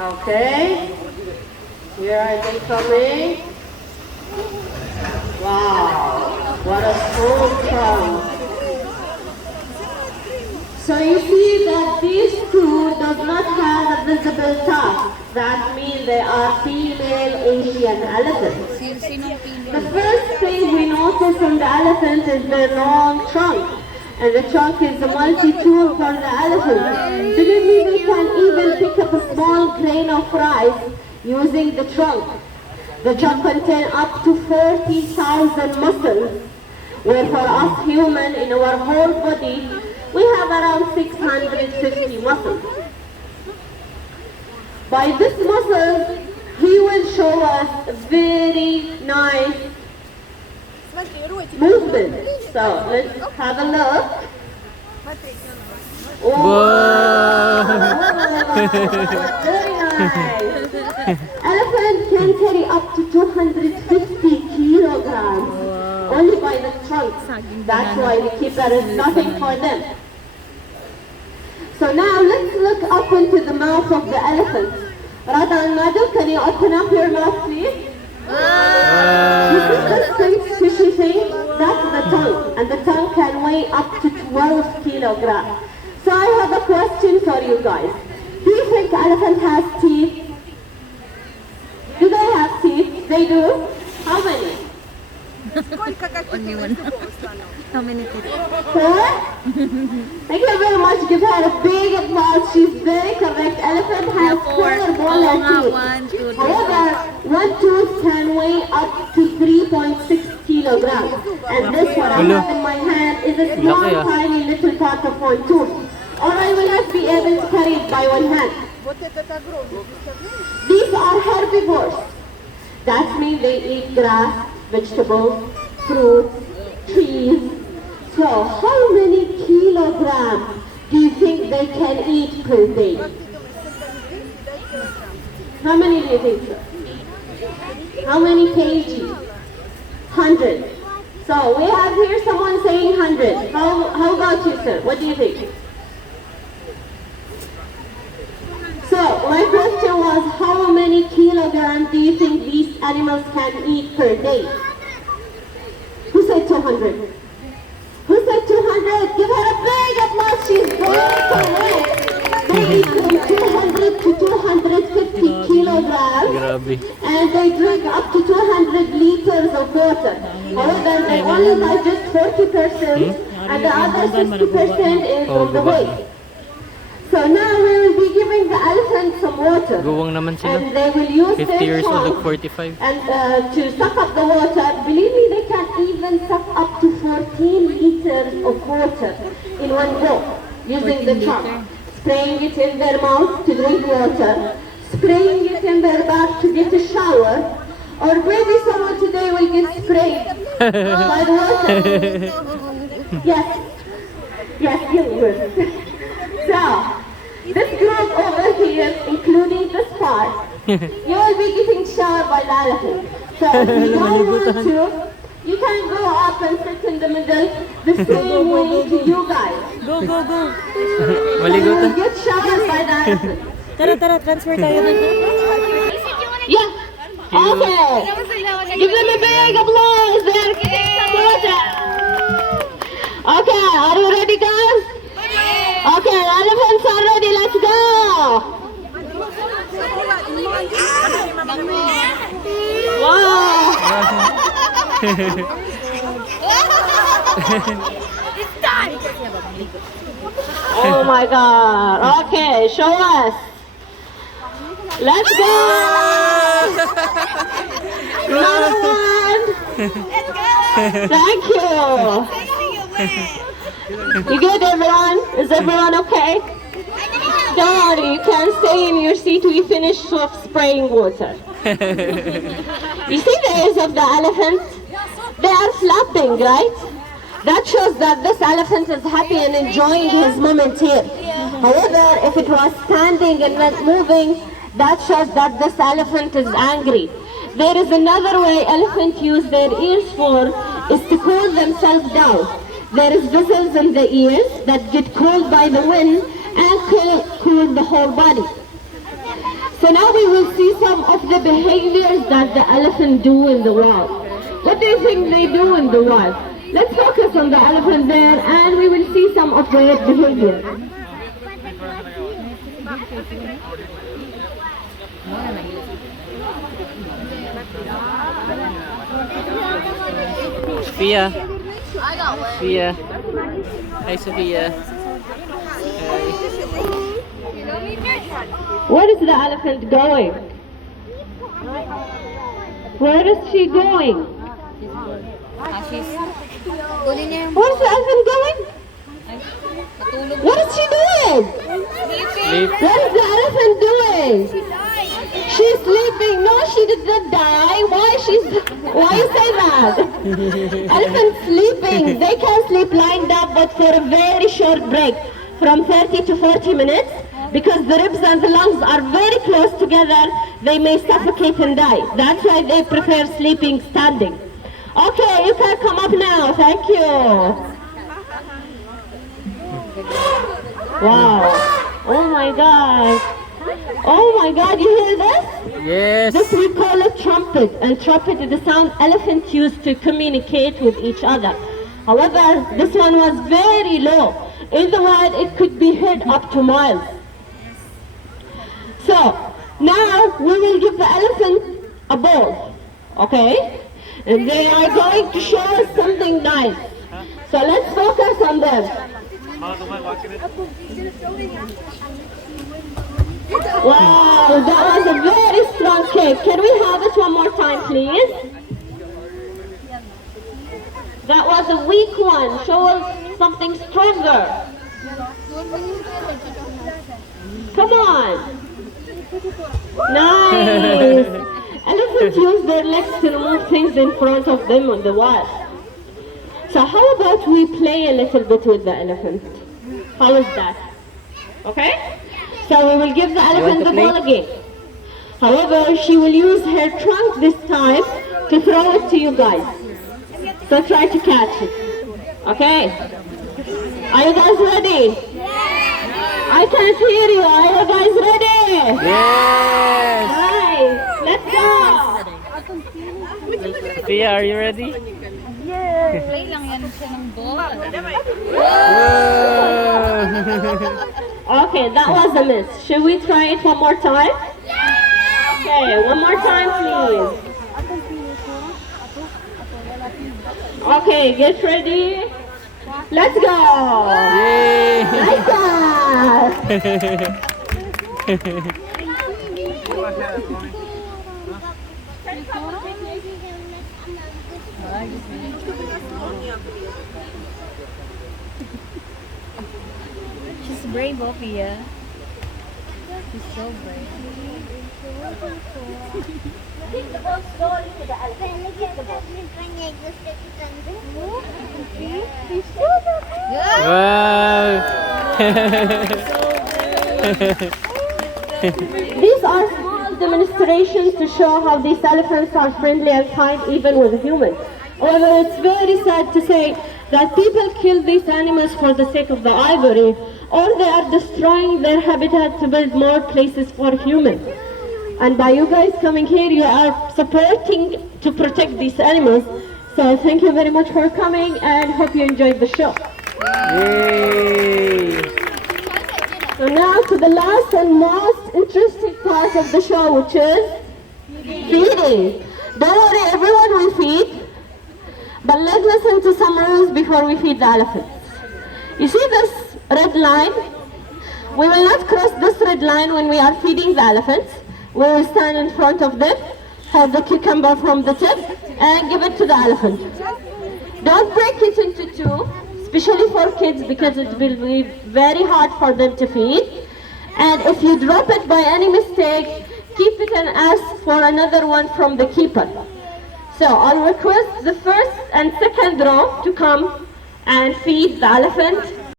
Okay. Here are they coming. Wow, what a strong trunk. So you see that these two does not have a visible tusk. That means they are female Asian elephants. The first thing we notice on the elephant is their long trunk. And the trunk is a multi-tool for the elephant. Believe me, they can even pick up a small grain of rice using the trunk. The trunk contains up to 40,000 muscles, where for us humans in our whole body, we have around 650 muscles. By this muscle, he will show us a very nice movement. So let's have a look. Wow. Very nice. Elephant can carry up to 250 kilograms only by the trunk. That's why the keeper is nothing for them. So now let's look up into the mouth of the elephant. Radha and Madhu, can you open up your mouth, please? You see this big fishy thing? That's the tongue, and the tongue can weigh up to 12 kilograms. So I have a question for you guys. Do you think elephant has teeth? Do they have teeth? They do? How many? Only one. How many teeth? 4? Thank you very much. Give her a big applause. She's very correct. Elephant has 4 molar teeth. 1, 2, 3. However, one tooth can weigh up to 3.6 kilograms. And this one I have in my hand is a small, tiny little part of one tooth. Or I will not be able to carry it by one hand. These are herbivores. That means they eat grass, vegetables, fruits, trees. So how many kilograms do you think they can eat per day? How many do you think, sir? How many kg? 100. So we have here someone saying 100. How about you, sir? What do you think? So my question was, how many kilograms do you think these animals can eat per day? Who said 200? Who said 200? Give her a big applause. She's very correct. They eat from 200 to 250 kilograms. And they drink up to 200 liters of water. However, they only digest 40% and the other 60% is on the way. So now we will be giving the elephant some water. Guwang naman sila. And they will use 50 years their old tongue at 45. and to suck up the water. Believe me, they can even suck up to 14 liters of water in one go using the tongue. Spraying it in their mouth to drink water, spraying it in their back to get a shower, or maybe someone today will get sprayed by the water. Yes, you will. So, this group over here, including this part, you will be getting showered by the elephant. So if you don't want to, you can go up and sit in the middle the same way to you guys. Go. So you will get showered by the elephant. Tara, transfer tayo. Yeah. Okay. Give them a big applause. They're getting some water. Okay, are you ready, guys? Okay, the elephants are ready. Let's go. Wow. It's time. Oh my God. Okay, show us. Let's go. Another one. Let's go. Thank you. You good, everyone? Is everyone okay? Don't worry, you can stay in your seat. We finished off spraying water. You see the ears of the elephant? They are flapping, right? That shows that this elephant is happy and enjoying his moment here. However, if it was standing and not moving, that shows that this elephant is angry. There is another way elephants use their ears for, is to cool themselves down. There is vessels in the ears that get cooled by the wind and cool the whole body. So now we will see some of the behaviors that the elephant do in the wild. What do you think they do in the wild? Let's focus on the elephant there and we will see some of their behaviors. Sophia. Sophia. Hi, Sophia. Hi. Where is the elephant going? Where is she going? Kunin niya yung Where's the elephant going? patulog. What is she doing? Sleep. What is the elephant doing? She's sleeping. No, she did not die. Why you say that? Elephants sleeping. They can sleep lined up, but for a very short break, from 30 to 40 minutes, because the ribs and the lungs are very close together. They may suffocate and die. That's why they prefer sleeping standing. Okay, you can come up now. Thank you. Wow. Oh my God. Oh my God, you hear this? Yes. This we call a trumpet, and trumpet is the sound elephants use to communicate with each other. However, this one was very low. In the wild, it could be heard up to miles. So, now we will give the elephant a ball, okay? And they are going to show us something nice. So let's focus on them. Wow, that was a very strong kick. Can we have it one more time, please? That was a weak one. Show us something stronger. Come on. Nice. Elephants use their legs to remove things in front of them on the wall. So how about we play a little bit with the elephant? How is that? Okay? So we will give the elephant the ball again. However, she will use her trunk this time to throw it to you guys. So try to catch it. Okay? Are you guys ready? I can't hear you. Are you guys ready? Yes. Nice. Let's go. Sophia, are you ready? Play lang yan siya ng ball. Okay, that was a miss. Should we try it one more time? Okay, one more time, please. Okay, get ready. Let's go. Yay. Nice pass. She's brave, Opia. She's so brave. Give the ball slowly to the elephant. Give the ball. These are small demonstrations to show how these elephants are friendly and kind even with humans. However, it's very sad to say that people kill these animals for the sake of the ivory, or they are destroying their habitat to build more places for humans. And by you guys coming here, you are supporting to protect these animals. So thank you very much for coming and hope you enjoyed the show. Yay. So now to the last and most interesting part of the show, which is feeding. Don't worry, everyone will feed. But let's listen to some rules before we feed the elephants. You see this red line? We will not cross this red line when we are feeding the elephants. We will stand in front of them, hold the cucumber from the tip, and give it to the elephant. Don't break it into two, especially for kids, because it will be very hard for them to feed. And if you drop it by any mistake, keep it and ask for another one from the keeper. So I'll request the first and second row to come and feed the elephant.